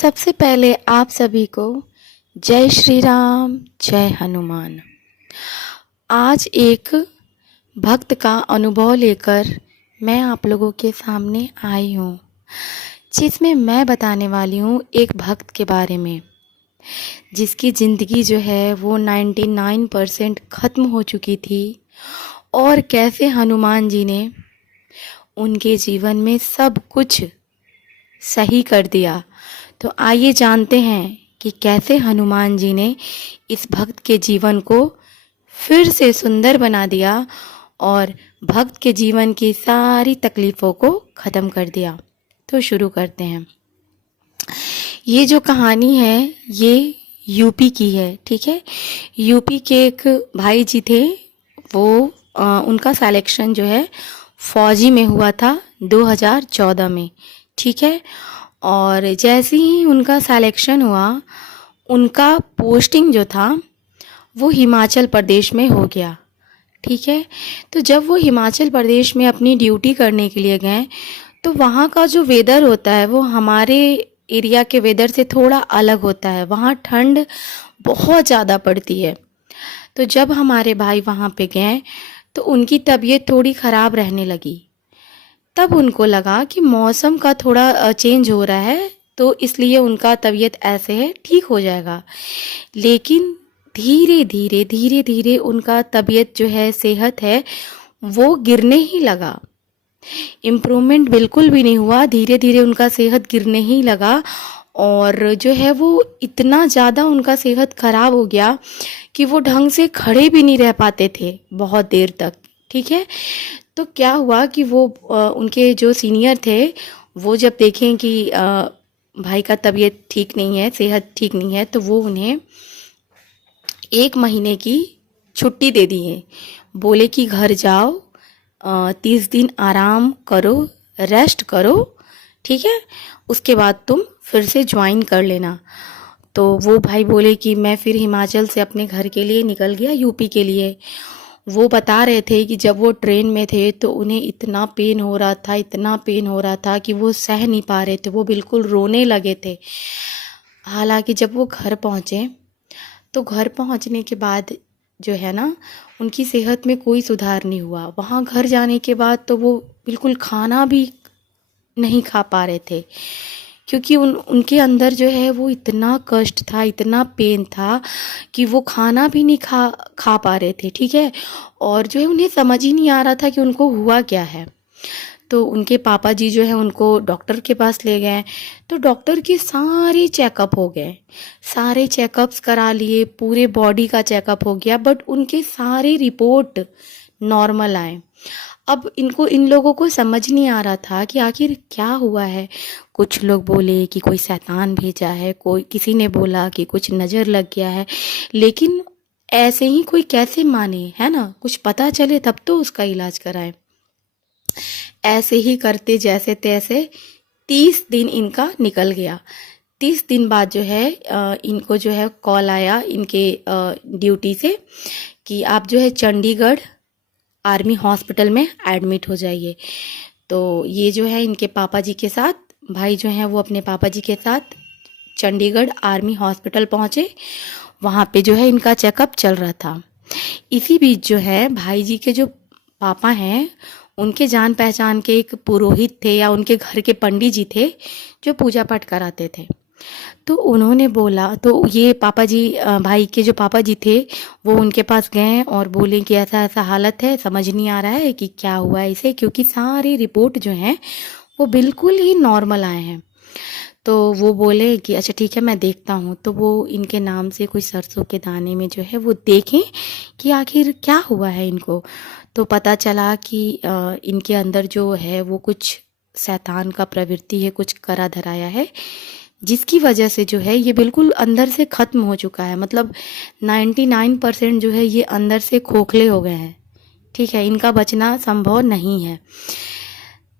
सबसे पहले आप सभी को जय श्री राम, जय हनुमान। आज एक भक्त का अनुभव लेकर मैं आप लोगों के सामने आई हूँ, जिसमें मैं बताने वाली हूँ एक भक्त के बारे में, जिसकी ज़िंदगी जो है वो 99% ख़त्म हो चुकी थी और कैसे हनुमान जी ने उनके जीवन में सब कुछ सही कर दिया। तो आइए जानते हैं कि कैसे हनुमान जी ने इस भक्त के जीवन को फिर से सुंदर बना दिया और भक्त के जीवन की सारी तकलीफ़ों को ख़त्म कर दिया। तो शुरू करते हैं। ये जो कहानी है ये यूपी की है, ठीक है। यूपी के एक भाई जी थे, वो उनका सिलेक्शन जो है फ़ौजी में हुआ था 2014 में, ठीक है। और जैसे ही उनका सिलेक्शन हुआ, उनका पोस्टिंग जो था वो हिमाचल प्रदेश में हो गया, ठीक है। तो जब वो हिमाचल प्रदेश में अपनी ड्यूटी करने के लिए गए तो वहाँ का जो वेदर होता है वो हमारे एरिया के वेदर से थोड़ा अलग होता है। वहाँ ठंड बहुत ज़्यादा पड़ती है। तो जब हमारे भाई वहाँ पे गए तो उनकी तबीयत थोड़ी ख़राब रहने लगी। तब उनको लगा कि मौसम का थोड़ा चेंज हो रहा है, तो इसलिए उनका तबीयत ऐसे है, ठीक हो जाएगा। लेकिन धीरे धीरे उनका तबीयत जो है, सेहत है, वो गिरने ही लगा। इम्प्रूवमेंट बिल्कुल भी नहीं हुआ, धीरे धीरे उनका सेहत गिरने ही लगा। और जो है वो इतना ज़्यादा उनका सेहत ख़राब हो गया कि वो ढंग से खड़े भी नहीं रह पाते थे बहुत देर तक, ठीक है। तो क्या हुआ कि वो उनके जो सीनियर थे वो जब देखें कि भाई का तबीयत ठीक नहीं है, सेहत ठीक नहीं है, तो वो उन्हें 1 महीने की छुट्टी दे दी है। बोले कि घर जाओ, 30 दिन आराम करो, रेस्ट करो, ठीक है, उसके बाद तुम फिर से ज्वाइन कर लेना। तो वो भाई बोले कि मैं फिर हिमाचल से अपने घर के लिए निकल गया, यूपी के लिए। वो बता रहे थे कि जब वो ट्रेन में थे तो उन्हें इतना पेन हो रहा था, इतना पेन हो रहा था कि वो सह नहीं पा रहे थे, वो बिल्कुल रोने लगे थे। हालांकि जब वो घर पहुँचे तो घर पहुँचने के बाद जो है ना, उनकी सेहत में कोई सुधार नहीं हुआ। वहाँ घर जाने के बाद तो वो बिल्कुल खाना भी नहीं खा पा रहे थे, क्योंकि उनके अंदर जो है वो इतना कष्ट था, इतना पेन था कि वो खाना भी नहीं खा पा रहे थे, ठीक है। और जो है उन्हें समझ ही नहीं आ रहा था कि उनको हुआ क्या है। तो उनके पापा जी जो है उनको डॉक्टर के पास ले गए। तो डॉक्टर के सारे चेकअप हो गए, सारे चेकअप्स करा लिए, पूरे बॉडी का चेकअप हो गया, बट उनके सारे रिपोर्ट नॉर्मल आए। अब इन लोगों को समझ नहीं आ रहा था कि आखिर क्या हुआ है। कुछ लोग बोले कि कोई शैतान भेजा है, किसी ने बोला कि कुछ नज़र लग गया है, लेकिन ऐसे ही कोई कैसे माने, है ना। कुछ पता चले तब तो उसका इलाज कराए। ऐसे ही करते जैसे तैसे 30 दिन इनका निकल गया। 30 दिन बाद जो है इनको जो है कॉल आया इनके ड्यूटी से कि आप जो है चंडीगढ़ आर्मी हॉस्पिटल में एडमिट हो जाइए। तो ये जो है इनके पापा जी के साथ, भाई जो हैं वो अपने पापा जी के साथ चंडीगढ़ आर्मी हॉस्पिटल पहुँचे। वहाँ पे जो है इनका चेकअप चल रहा था। इसी बीच जो है भाई जी के जो पापा हैं, उनके जान पहचान के एक पुरोहित थे या उनके घर के पंडित जी थे जो पूजा पाठ कराते थे। तो उन्होंने बोला, तो ये पापा जी, भाई के जो पापा जी थे, वो उनके पास गए और बोले कि ऐसा ऐसा हालत है, समझ नहीं आ रहा है कि क्या हुआ है इसे, क्योंकि सारी रिपोर्ट जो हैं वो बिल्कुल ही नॉर्मल आए हैं। तो वो बोले कि अच्छा ठीक है, मैं देखता हूँ। तो वो इनके नाम से कुछ सरसों के दाने में जो है वो देखें कि आखिर क्या हुआ है इनको। तो पता चला कि इनके अंदर जो है वो कुछ शैतान का प्रवृत्ति है, कुछ करा धराया है, जिसकी वजह से जो है ये बिल्कुल अंदर से ख़त्म हो चुका है। मतलब 99% जो है ये अंदर से खोखले हो गए हैं, ठीक है, इनका बचना संभव नहीं है।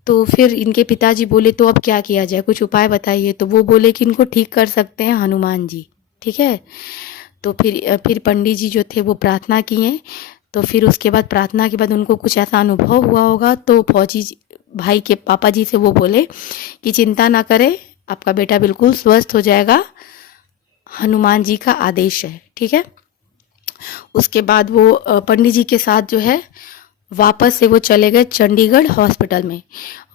तो फिर इनके पिताजी बोले तो अब क्या किया जाए, कुछ उपाय बताइए। तो वो बोले कि इनको ठीक कर सकते हैं हनुमान जी, ठीक है। तो फिर पंडित जी जो थे वो प्रार्थना किए। तो फिर उसके बाद प्रार्थना के बाद उनको कुछ ऐसा अनुभव हुआ होगा, तो फौजी भाई के पापा जी से वो बोले कि चिंता ना करें, आपका बेटा बिल्कुल स्वस्थ हो जाएगा, हनुमान जी का आदेश है, ठीक है। उसके बाद वो पंडित जी के साथ जो है वापस से वो चले गए चंडीगढ़ हॉस्पिटल में।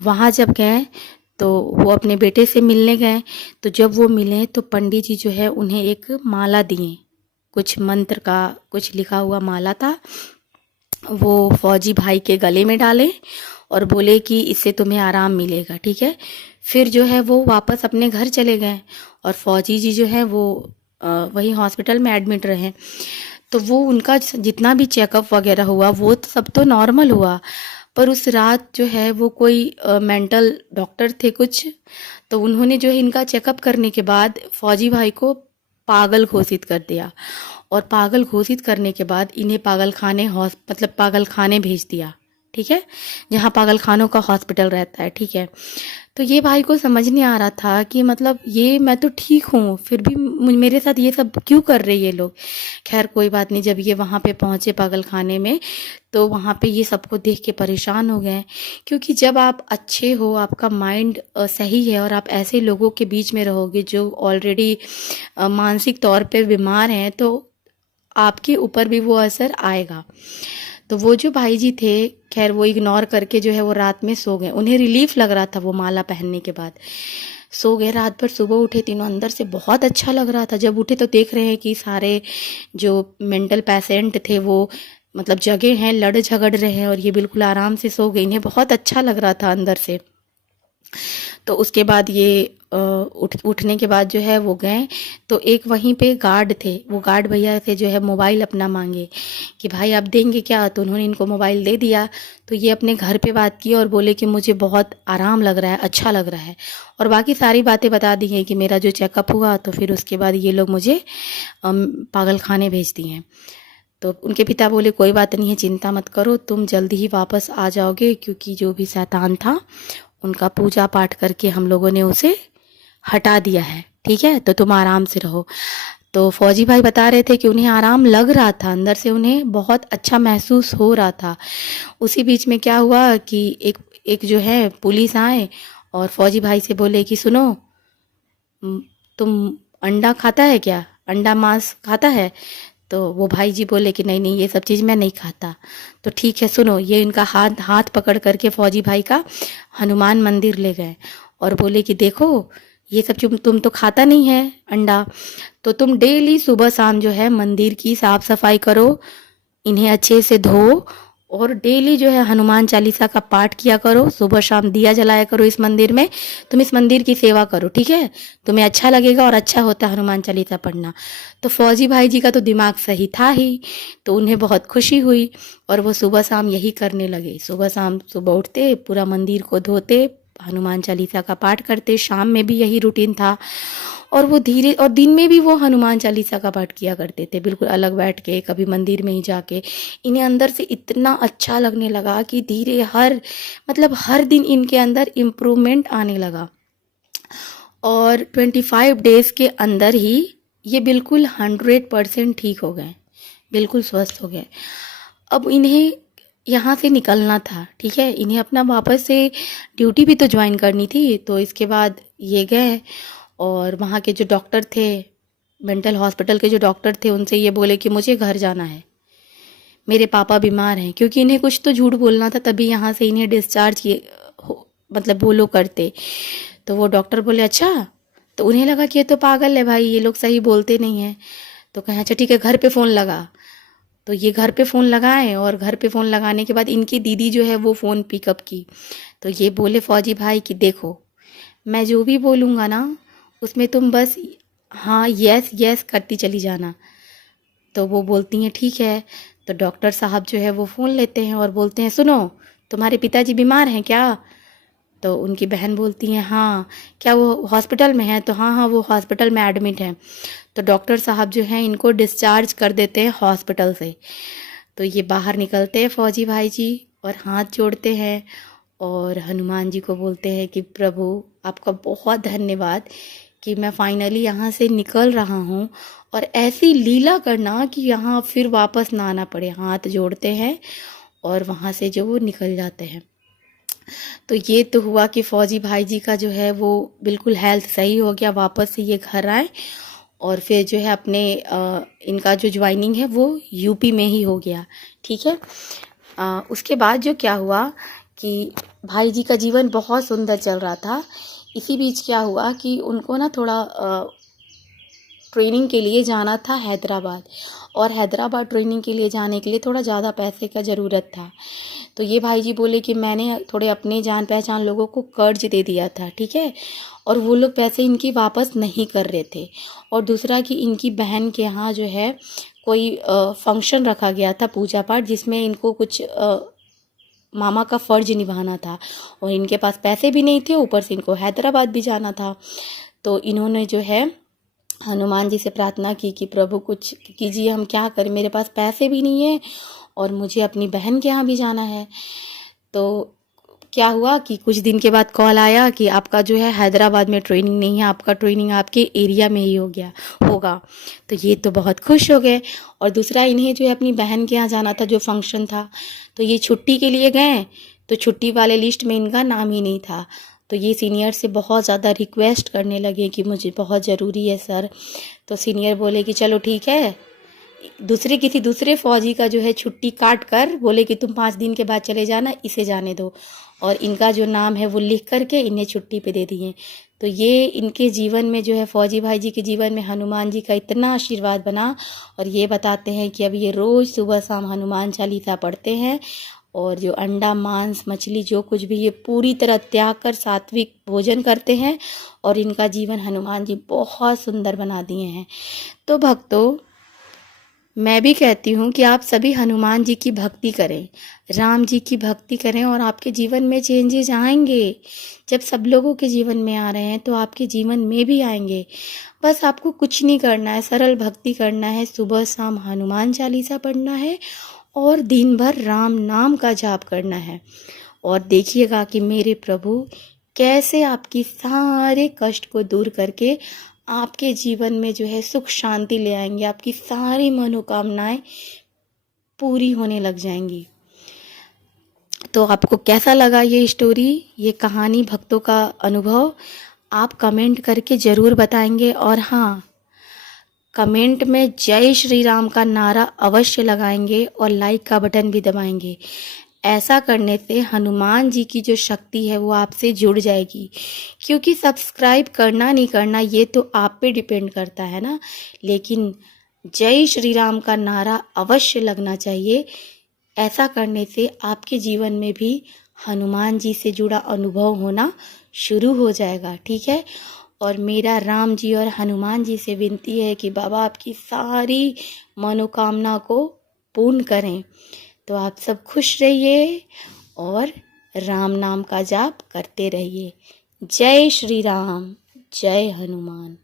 वहाँ जब गए तो वो अपने बेटे से मिलने गए, तो जब वो मिले तो पंडित जी जो है उन्हें एक माला दिए, कुछ मंत्र का कुछ लिखा हुआ माला था, वो फौजी भाई के गले में डाले और बोले कि इससे तुम्हें आराम मिलेगा, ठीक है। फिर जो है वो वापस अपने घर चले गए और फौजी जी जो है वो वहीं हॉस्पिटल में एडमिट रहे। तो वो उनका जितना भी चेकअप वगैरह हुआ वो तो सब तो नॉर्मल हुआ, पर उस रात जो है वो कोई मेंटल डॉक्टर थे कुछ, तो उन्होंने जो है इनका चेकअप करने के बाद फौजी भाई को पागल घोषित कर दिया, और पागल घोषित करने के बाद इन्हें पागल खाने मतलब पागल खाने भेज दिया, ठीक है, जहाँ पागल खानों का हॉस्पिटल रहता है, ठीक है। तो ये भाई को समझ नहीं आ रहा था कि मतलब ये मैं तो ठीक हूँ फिर भी मेरे साथ ये सब क्यों कर रहे ये लोग। खैर कोई बात नहीं, जब ये वहाँ पे पहुँचे पागल खाने में तो वहाँ पे ये सबको देख के परेशान हो गए, क्योंकि जब आप अच्छे हो, आपका माइंड सही है और आप ऐसे लोगों के बीच में रहोगे जो ऑलरेडी मानसिक तौर पे बीमार हैं, तो आपके ऊपर भी वो असर आएगा। तो वो जो भाई जी थे, खैर वो इग्नोर करके जो है वो रात में सो गए। उन्हें रिलीफ लग रहा था वो माला पहनने के बाद, सो गए रात भर। सुबह उठे तीनों, अंदर से बहुत अच्छा लग रहा था। जब उठे तो देख रहे हैं कि सारे जो मेंटल पेशेंट थे वो मतलब जगे हैं, लड़ झगड़ रहे हैं, और ये बिल्कुल आराम से सो गए। इन्हें बहुत अच्छा लग रहा था अंदर से। तो उसके बाद ये उठने के बाद जो है वो गए, तो एक वहीं पे गार्ड थे, वो गार्ड भैया से जो है मोबाइल अपना मांगे कि भाई आप देंगे क्या, तो उन्होंने इनको मोबाइल दे दिया। तो ये अपने घर पे बात की और बोले कि मुझे बहुत आराम लग रहा है, अच्छा लग रहा है, और बाकी सारी बातें बता दी हैं कि मेरा जो चेकअप हुआ। तो फिर उसके बाद ये लोग मुझे पागल खाने भेज दिए हैं। तो उनके पिता बोले कोई बात नहीं है, चिंता मत करो, तुम जल्दी ही वापस आ जाओगे, क्योंकि जो भी शैतान था उनका पूजा पाठ करके हम लोगों ने उसे हटा दिया है, ठीक है, तो तुम आराम से रहो। तो फौजी भाई बता रहे थे कि उन्हें आराम लग रहा था, अंदर से उन्हें बहुत अच्छा महसूस हो रहा था। उसी बीच में क्या हुआ कि एक एक जो है पुलिस आए और फौजी भाई से बोले कि सुनो, तुम अंडा खाता है क्या, अंडा मांस खाता है। तो वो भाई जी बोले कि नहीं नहीं, ये सब चीज़ मैं नहीं खाता। तो ठीक है सुनो, ये इनका हाथ पकड़ करके फौजी भाई का हनुमान मंदिर ले गए और बोले कि देखो ये सब तुम तो खाता नहीं है अंडा, तो तुम डेली सुबह शाम जो है मंदिर की साफ सफाई करो, इन्हें अच्छे से धो, और डेली जो है हनुमान चालीसा का पाठ किया करो, सुबह शाम दिया जलाया करो इस मंदिर में, तुम इस मंदिर की सेवा करो, ठीक है, तुम्हें अच्छा लगेगा और अच्छा होता है हनुमान चालीसा पढ़ना। तो फौजी भाई जी का तो दिमाग सही था ही, तो उन्हें बहुत खुशी हुई और वो सुबह शाम यही करने लगे। सुबह शाम सुबह उठते, पूरा मंदिर को धोते, हनुमान चालीसा का पाठ करते, शाम में भी यही रूटीन था, और वो धीरे, और दिन में भी वो हनुमान चालीसा का पाठ किया करते थे, बिल्कुल अलग बैठ के, कभी मंदिर में ही जाके। इन्हें अंदर से इतना अच्छा लगने लगा कि धीरे हर दिन इनके अंदर इम्प्रूवमेंट आने लगा, और 25 डेज के अंदर ही ये बिल्कुल 100% ठीक हो गए, बिल्कुल स्वस्थ हो गए। अब इन्हें यहाँ से निकलना था, ठीक है, इन्हें अपना वापस से ड्यूटी भी तो ज्वाइन करनी थी। तो इसके बाद ये गए और वहाँ के जो डॉक्टर थे, मेंटल हॉस्पिटल के जो डॉक्टर थे, उनसे ये बोले कि मुझे घर जाना है, मेरे पापा बीमार हैं, क्योंकि इन्हें कुछ तो झूठ बोलना था, तभी यहाँ से इन्हें डिस्चार्ज किए, मतलब वो लोग करते। तो वो डॉक्टर बोले अच्छा, तो उन्हें लगा कि ये तो पागल है भाई, ये लोग सही बोलते नहीं हैं। तो कहे अच्छा ठीक है, घर पे फ़ोन लगा। तो ये घर पे फ़ोन लगाए, और घर पे फ़ोन लगाने के बाद इनकी दीदी जो है वो फ़ोन पिकअप की। तो ये बोले फौजी भाई कि देखो, मैं जो भी बोलूँगा ना उसमें तुम बस हाँ यस यस करती चली जाना। तो वो बोलती हैं ठीक है। तो डॉक्टर साहब जो है वो फ़ोन लेते हैं और बोलते हैं सुनो, तुम्हारे पिताजी बीमार हैं क्या। तो उनकी बहन बोलती हैं हाँ, क्या वो हॉस्पिटल में है। तो हाँ हाँ वो हॉस्पिटल में एडमिट हैं। तो डॉक्टर साहब जो हैं इनको डिस्चार्ज कर देते हैं हॉस्पिटल से। तो ये बाहर निकलते हैं फौजी भाई जी और हाथ जोड़ते हैं और हनुमान जी को बोलते हैं कि प्रभु आपका बहुत धन्यवाद कि मैं फाइनली यहाँ से निकल रहा हूँ, और ऐसी लीला करना कि यहाँ फिर वापस ना आना पड़े। हाथ जोड़ते हैं और वहाँ से जो वो निकल जाते हैं। तो ये तो हुआ कि फौजी भाई जी का जो है वो बिल्कुल हेल्थ सही हो गया, वापस से ये घर आए और फिर जो है अपने इनका जो ज्वाइनिंग है वो यूपी में ही हो गया। ठीक है। उसके बाद जो क्या हुआ कि भाई जी का जीवन बहुत सुंदर चल रहा था। इसी बीच क्या हुआ कि उनको ना थोड़ा ट्रेनिंग के लिए जाना था हैदराबाद, और हैदराबाद ट्रेनिंग के लिए जाने के लिए थोड़ा ज़्यादा पैसे का ज़रूरत था। तो ये भाई जी बोले कि मैंने थोड़े अपने जान पहचान लोगों को कर्ज दे दिया था, ठीक है, और वो लोग पैसे इनकी वापस नहीं कर रहे थे। और दूसरा कि इनकी बहन के यहाँ जो है कोई फंक्शन रखा गया था, पूजा पाठ, जिसमें इनको कुछ मामा का फ़र्ज निभाना था और इनके पास पैसे भी नहीं थे, ऊपर से इनको हैदराबाद भी जाना था। तो इन्होंने जो है हनुमान जी से प्रार्थना की कि प्रभु कुछ कीजिए, हम क्या करें, मेरे पास पैसे भी नहीं है और मुझे अपनी बहन के यहाँ भी जाना है। तो क्या हुआ कि कुछ दिन के बाद कॉल आया कि आपका जो है हैदराबाद में ट्रेनिंग नहीं है, आपका ट्रेनिंग आपके एरिया में ही होगा। तो ये तो बहुत खुश हो गए। और दूसरा इन्हें जो है अपनी बहन के यहाँ जाना था, जो फंक्शन था, तो ये छुट्टी के लिए गए तो छुट्टी वाले लिस्ट में इनका नाम ही नहीं था। तो ये सीनियर से बहुत ज़्यादा रिक्वेस्ट करने लगे कि मुझे बहुत ज़रूरी है सर। तो सीनियर बोले कि चलो ठीक है, किसी दूसरे फौजी का जो है छुट्टी काट कर बोले कि तुम 5 दिन के बाद चले जाना, इसे जाने दो, और इनका जो नाम है वो लिख करके इन्हें छुट्टी पे दे दिए। तो ये इनके जीवन में जो है फौजी भाई जी के जीवन में हनुमान जी का इतना आशीर्वाद बना, और ये बताते हैं कि अब ये रोज़ सुबह शाम हनुमान चालीसा पढ़ते हैं, और जो अंडा मांस मछली जो कुछ भी ये पूरी तरह त्याग कर सात्विक भोजन करते हैं, और इनका जीवन हनुमान जी बहुत सुंदर बना दिए हैं। तो भक्तों, मैं भी कहती हूँ कि आप सभी हनुमान जी की भक्ति करें, राम जी की भक्ति करें, और आपके जीवन में चेंजेस आएंगे। जब सब लोगों के जीवन में आ रहे हैं तो आपके जीवन में भी आएंगे। बस आपको कुछ नहीं करना है, सरल भक्ति करना है, सुबह शाम हनुमान चालीसा पढ़ना है और दिन भर राम नाम का जाप करना है। और देखिएगा कि मेरे प्रभु कैसे आपकी सारे कष्ट को दूर करके आपके जीवन में जो है सुख शांति ले आएंगे, आपकी सारी मनोकामनाएं पूरी होने लग जाएंगी। तो आपको कैसा लगा ये स्टोरी, ये कहानी, भक्तों का अनुभव, आप कमेंट करके ज़रूर बताएंगे। और हाँ, कमेंट में जय श्री राम का नारा अवश्य लगाएंगे और लाइक का बटन भी दबाएंगे। ऐसा करने से हनुमान जी की जो शक्ति है वो आपसे जुड़ जाएगी, क्योंकि सब्सक्राइब करना नहीं करना ये तो आप पे डिपेंड करता है ना, लेकिन जय श्री राम का नारा अवश्य लगना चाहिए। ऐसा करने से आपके जीवन में भी हनुमान जी से जुड़ा अनुभव होना शुरू हो जाएगा, ठीक है। और मेरा राम जी और हनुमान जी से विनती है कि बाबा आपकी सारी मनोकामना को पूर्ण करें। तो आप सब खुश रहिए और राम नाम का जाप करते रहिए। जय श्री राम, जय हनुमान।